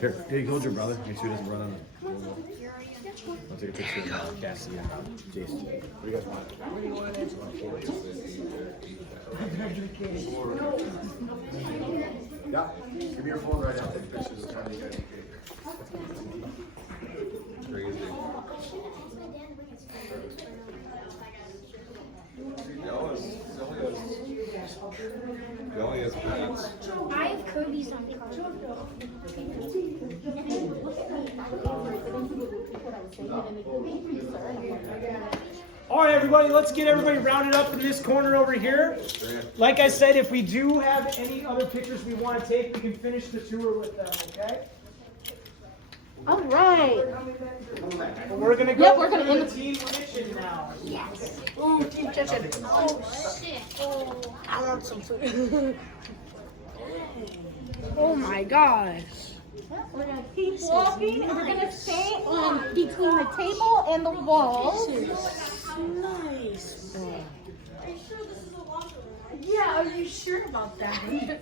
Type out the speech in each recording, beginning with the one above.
Here, you hold your brother. Make sure he doesn't run on it. I'll take a picture of Cassie and Jason. What do you guys want? Yeah, give me your phone right now. Take pictures of time you guys take. Crazy. He only has pants. I have Kirby's on card. All right, everybody, let's get everybody rounded up in this corner over here. Like I said, if we do have any other pictures we want to take, we can finish the tour with them, okay? All right. But we're going to go to the team kitchen now. Yes. Ooh, team kitchen. Oh, shit. Oh, I want some food. Oh, my gosh. We're going to keep walking, and we're going to stay on between the table and the wall. Nice. Are you sure this is a locker room? Yeah, are you sure about that?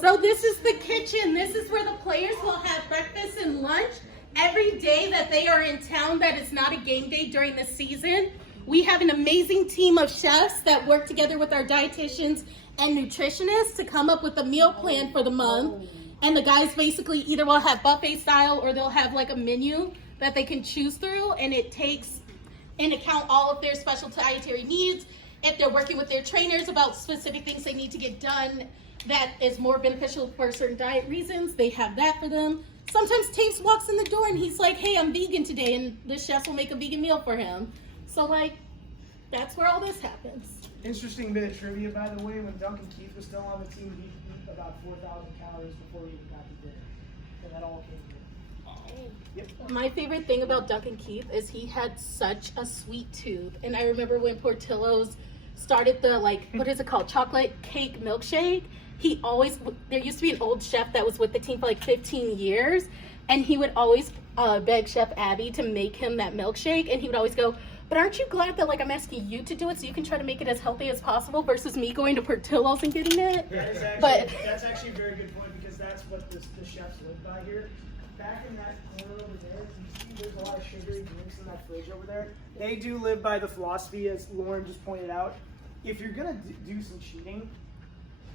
So this is the kitchen. This is where the players will have breakfast and lunch every day that they are in town that is not a game day during the season. We have an amazing team of chefs that work together with our dietitians and nutritionists to come up with a meal plan for the month. And the guys basically either will have buffet style or they'll have like a menu that they can choose through, and it takes into account all of their special dietary needs. If they're working with their trainers about specific things they need to get done that is more beneficial for certain diet reasons, they have that for them. Sometimes Taves walks in the door and he's like, hey, I'm vegan today, and the chefs will make a vegan meal for him. So like, that's where all this happens. Interesting bit of trivia, by the way, when Duncan Keith was still on the team, he ate about 4,000 calories before he even got to dinner. And that all came here. Yep. My favorite thing about Duncan Keith is he had such a sweet tooth. And I remember when Portillo's started the, like, what is it called? Chocolate cake milkshake. He always, there used to be an old chef that was with the team for like 15 years. And he would always beg Chef Abby to make him that milkshake. And he would always go, but aren't you glad that, like, I'm asking you to do it so you can try to make it as healthy as possible versus me going to Portillo's and getting it? That's actually a very good point, because that's what the chefs live by here. Back in that corner over there, you see there's a lot of sugary drinks in that fridge over there. They do live by the philosophy, as Lauren just pointed out. If you're going to do some cheating,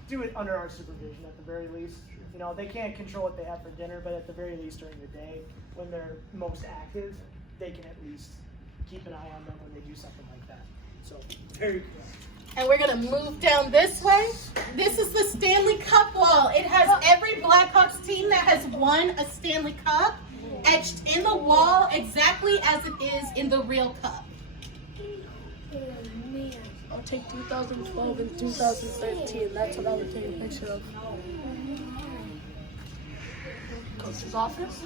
do it under our supervision at the very least. You know, they can't control what they have for dinner, but at the very least during the day, when they're most active, they can at least keep an eye on them when they do something like that. So, very cool. And we're gonna move down this way. This is the Stanley Cup wall. It has every Blackhawks team that has won a Stanley Cup etched in the wall exactly as it is in the real cup. Oh man, I'll take 2012 and 2013. That's what I would take a picture of. Coach's office.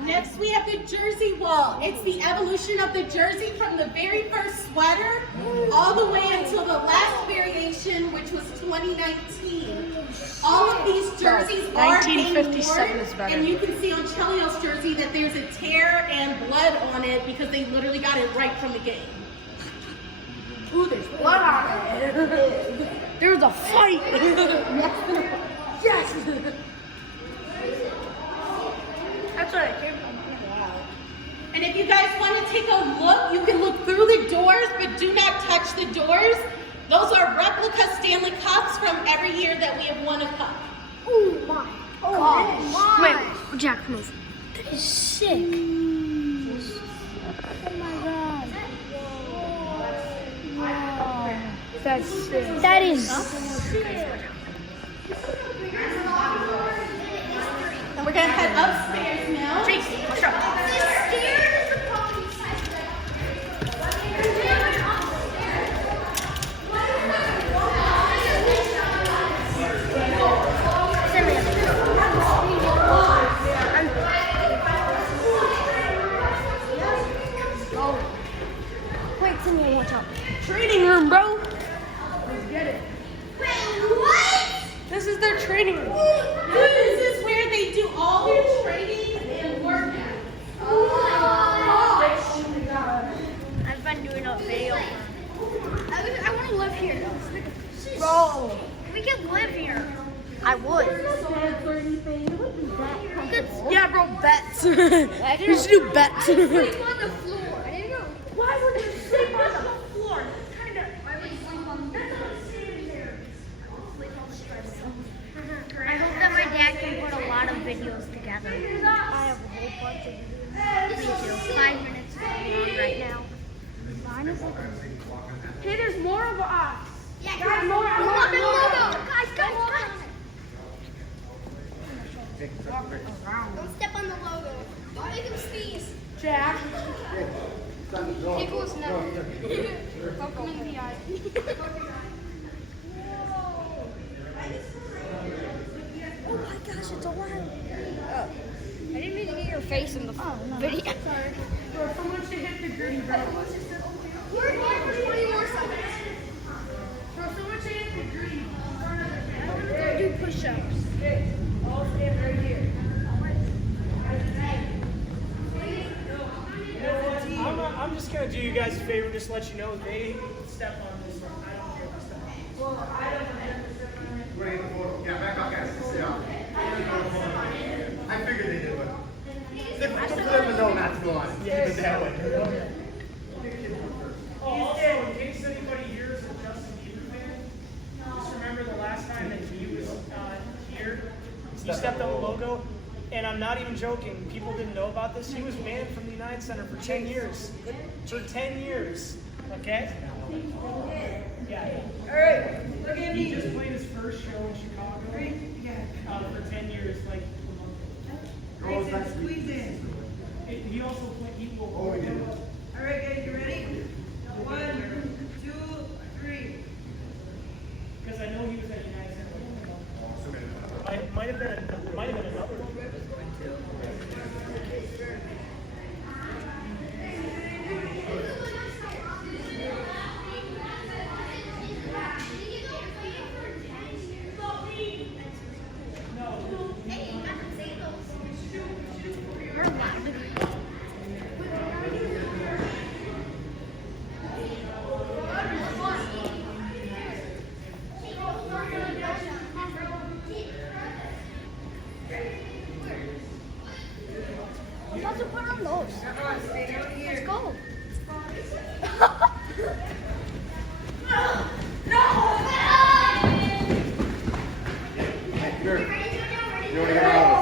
Next we have the jersey wall. It's the evolution of the jersey from the very first sweater all the way until the last variation, which was 2019. All of these jerseys are being worn, and you can see on Chelio's jersey that there's a tear and blood on it because they literally got it right from the game. Ooh, there's blood on it. There's a fight. Yes. That's what I came from. And if you guys want to take a look, you can look through the doors, but do not touch the doors. Those are replica Stanley Cups from every year that we have won a cup. Oh my gosh. Wait, Jack, move. That is sick. Oh my god. Wow. That's sick. That is sick. And we're going to head upstairs now. Tracy, what's up? Wait, send me one time. Training room, bro. Let's get it. Wait, what? This is their training room. This is where they do all their training and workouts. Bets. We should do bets. Sleep on the floor. I didn't know. Why would you sleep on the floor? Why would you sleep on the floor? I hope that my dad can put a lot of videos together. I have a whole bunch of videos. Me too. 5 minutes long right now. Mine is like. Hey, there's more of us. Yeah, Guys, more. Guys, don't step on the logo. Don't make him sneeze. Jack. People is no. Poke him in the eye. Oh my gosh, it's alive. I didn't mean to get your face in the video. Sorry. Bro, someone should hit the green, bro. We're here for 20 more seconds. Bro, someone should hit the green. I want to go do push-ups. All stand right here. I'm just gonna do you guys a favor, just let you know they step on this one. I don't care if they step on it. Well, I don't know. Yeah, back up, guys. Yeah. I figured they did, but just let them know not to go on. Keep it that way. Oh, also, in case anybody here is a Justin Bieber fan, just remember the last time that he was here, he stepped on the logo, and I'm not even joking, people didn't know about this, he was banned from the United Center for 10 years. For 10 years, okay? Yeah. Alright, look at He me. just played his first show in Chicago for 10 years, like a month ago. Squeeze in. He also played, he will. Alright, guys, you ready? 1, 2, 3. Because I know he was at United Center. Might have been another one. I'm about to put on those. Let's go.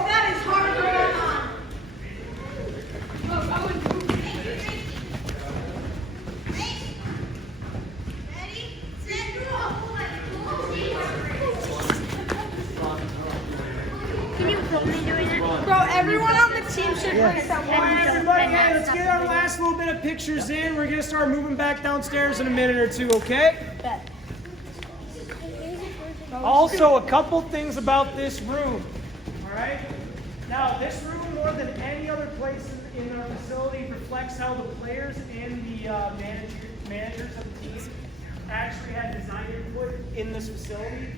That is hard to run on. Can you film me doing it? Bro, everyone on the team should run it. All right, everybody, hey, let's get our last little bit of pictures in. We're gonna start moving back downstairs in a minute or two, okay? Also, a couple things about this room. All right. Now, this room, more than any other place in our facility, reflects how the players and the managers of the team actually had design input in this facility.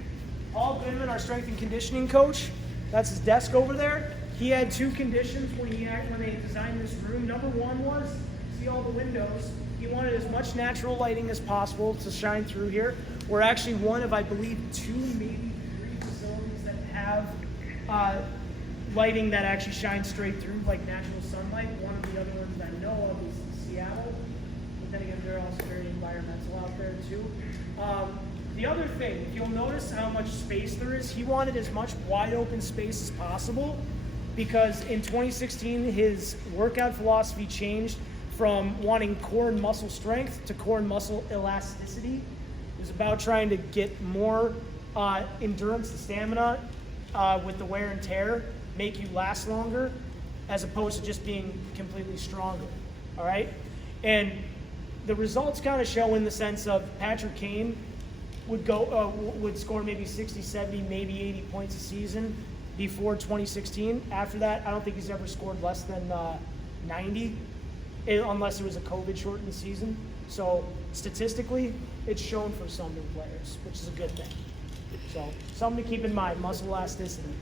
Paul Goodman, our strength and conditioning coach, that's his desk over there. He had 2 conditions when they designed this room. Number 1 was, see all the windows. He wanted as much natural lighting as possible to shine through here. We're actually one of, I believe, 2, maybe 3 facilities that have lighting that actually shines straight through, like natural sunlight. One of the other ones that I know of is Seattle. But then again, they're also very environmental out there too. The other thing, if you'll notice how much space there is, he wanted as much wide open space as possible because in 2016, his workout philosophy changed from wanting core and muscle strength to core and muscle elasticity. It was about trying to get more endurance and stamina with the wear and tear, make you last longer, as opposed to just being completely stronger, all right? And the results kind of show in the sense of Patrick Kane would score maybe 60, 70, maybe 80 points a season before 2016. After that, I don't think he's ever scored less than 90, unless it was a COVID-shortened season. So statistically, it's shown for some new players, which is a good thing. So something to keep in mind, muscle elasticity.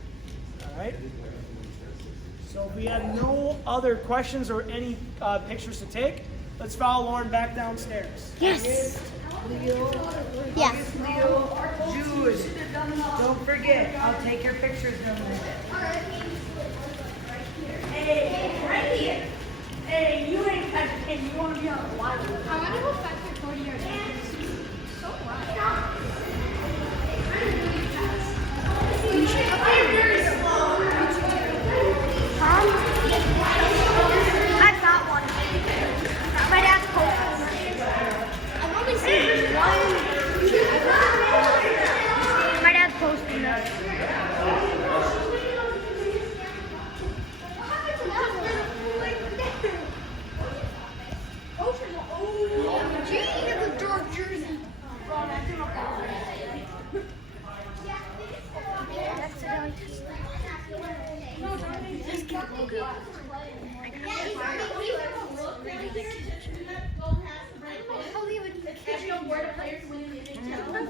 All right? So if we have no other questions or any pictures to take, let's follow Lauren back downstairs. Yes. Yes. Leo, Jude, don't forget, I'll take your pictures in a minute. Hey, want to be on a fly. I want to go back to 40 yards. So I got one. My dad's posting. I've only seen one. My dad's posting this.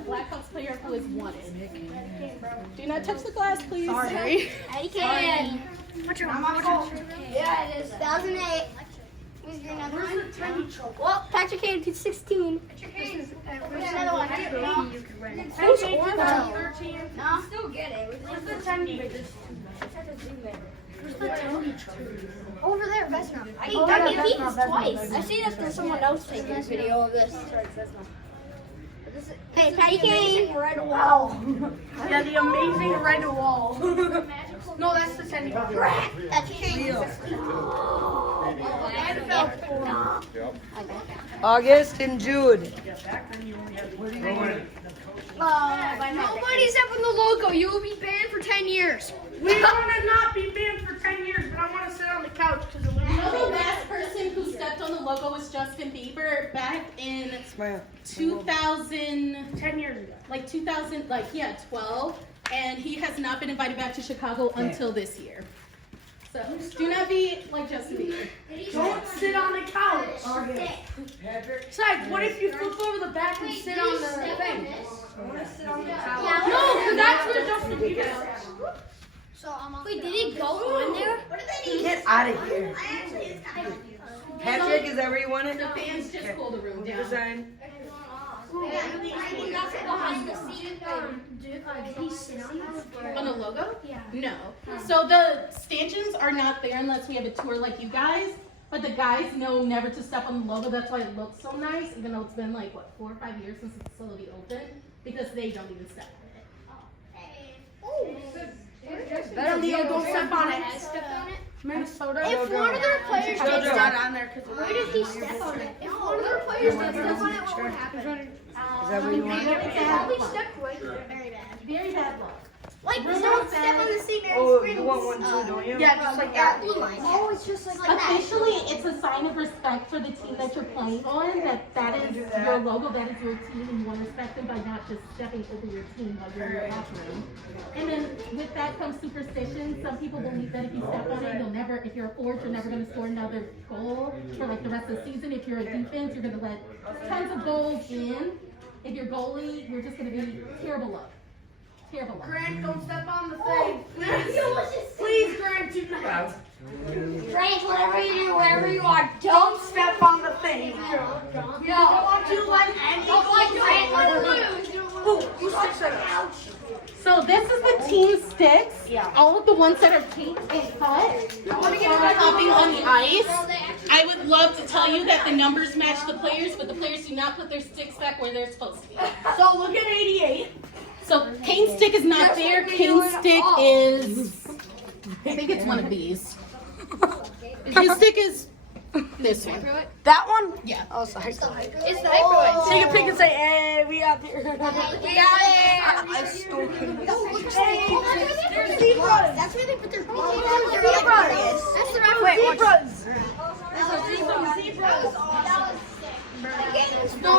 Blackhawks player who is wanted. Do not touch the glass, please. I can. What's your Yeah, it is. 2008. Who's your number one? Well, Patrick Kane, 16. There's another one. Who's orange? No. Still get it. Where's the 10? Where's the 10? Over there, Vesna. Hey, Dougie Keaton's twice. I see that there's someone else taking a video of this. Hey, Patty Kane. Red wall. Yeah, the amazing red wall. No, that's the 10. That's real. August and Jude. Nobody's up on the logo. You will be banned for 10 years. We want to not be banned for 10 years, but I want to sit on the couch because it You know the last person who stepped on the logo was Justin Bieber back in Smile. 2000, 10 years ago. like 2000, 12, and he has not been invited back to Chicago until this year. So do not be like Justin Bieber. Don't sit on the couch. Besides, what if you flip over the back and sit on the thing? No, because that's what Justin Bieber said. Wait, did it go on there? Get out of here. Patrick, is that where you want it? The fans just pull the room down. Design. On the logo? Yeah. No. So the stanchions are not there unless we have a tour like you guys. But the guys know never to step on the logo. That's why it looks so nice, even though it's been like, 4 or 5 years since the facility opened. Because they don't even step on it. Better Leo, don't step on it. Minnesota. If one of their players Jojo did got step on there because where did he step on it? If one of their players did step on it, what would happen? Is that what you want? He probably stepped right there. Very bad. Very bad luck. Like, don't step on the St. Mary's Oh, Springs. you want one too, don't you? Yeah, just like that. Blue line. Oh, it's just like that. Officially, it's a sign of respect for the team that you're playing on, that is your logo, that is your team, and you want to respect them by not just stepping over your team while you're in your locker room. And then with that comes superstition. Some people believe that if you step on it, if you're a forward, you're never going to score another goal for like the rest of the season. If you're a defense, you're going to let tons of goals in. If you're goalie, you're just going to be terrible luck. Terrible luck. Grant, don't step on the thing. Please, Grant, do not. Frank, whatever you do, wherever you are, Don't step on the thing. No. Don't you let any Don't like Frank lose. You sit on the couch. So this is the team sticks. Yeah. All of the ones that are taped and cut are hopping on the ice. I would love to tell you that the numbers match the players, but the players do not put their sticks back where they're supposed to be. So look at 88. So Kane's stick is not there. Kane's stick is, I think it's one of these. His stick is this one. That one? Yeah. Oh, sorry. It's the microwave. Take a pic and say, hey, we out there. We got it. I stole him. That's where they put their zebras. That's the right way. Zebras. Zebras. No,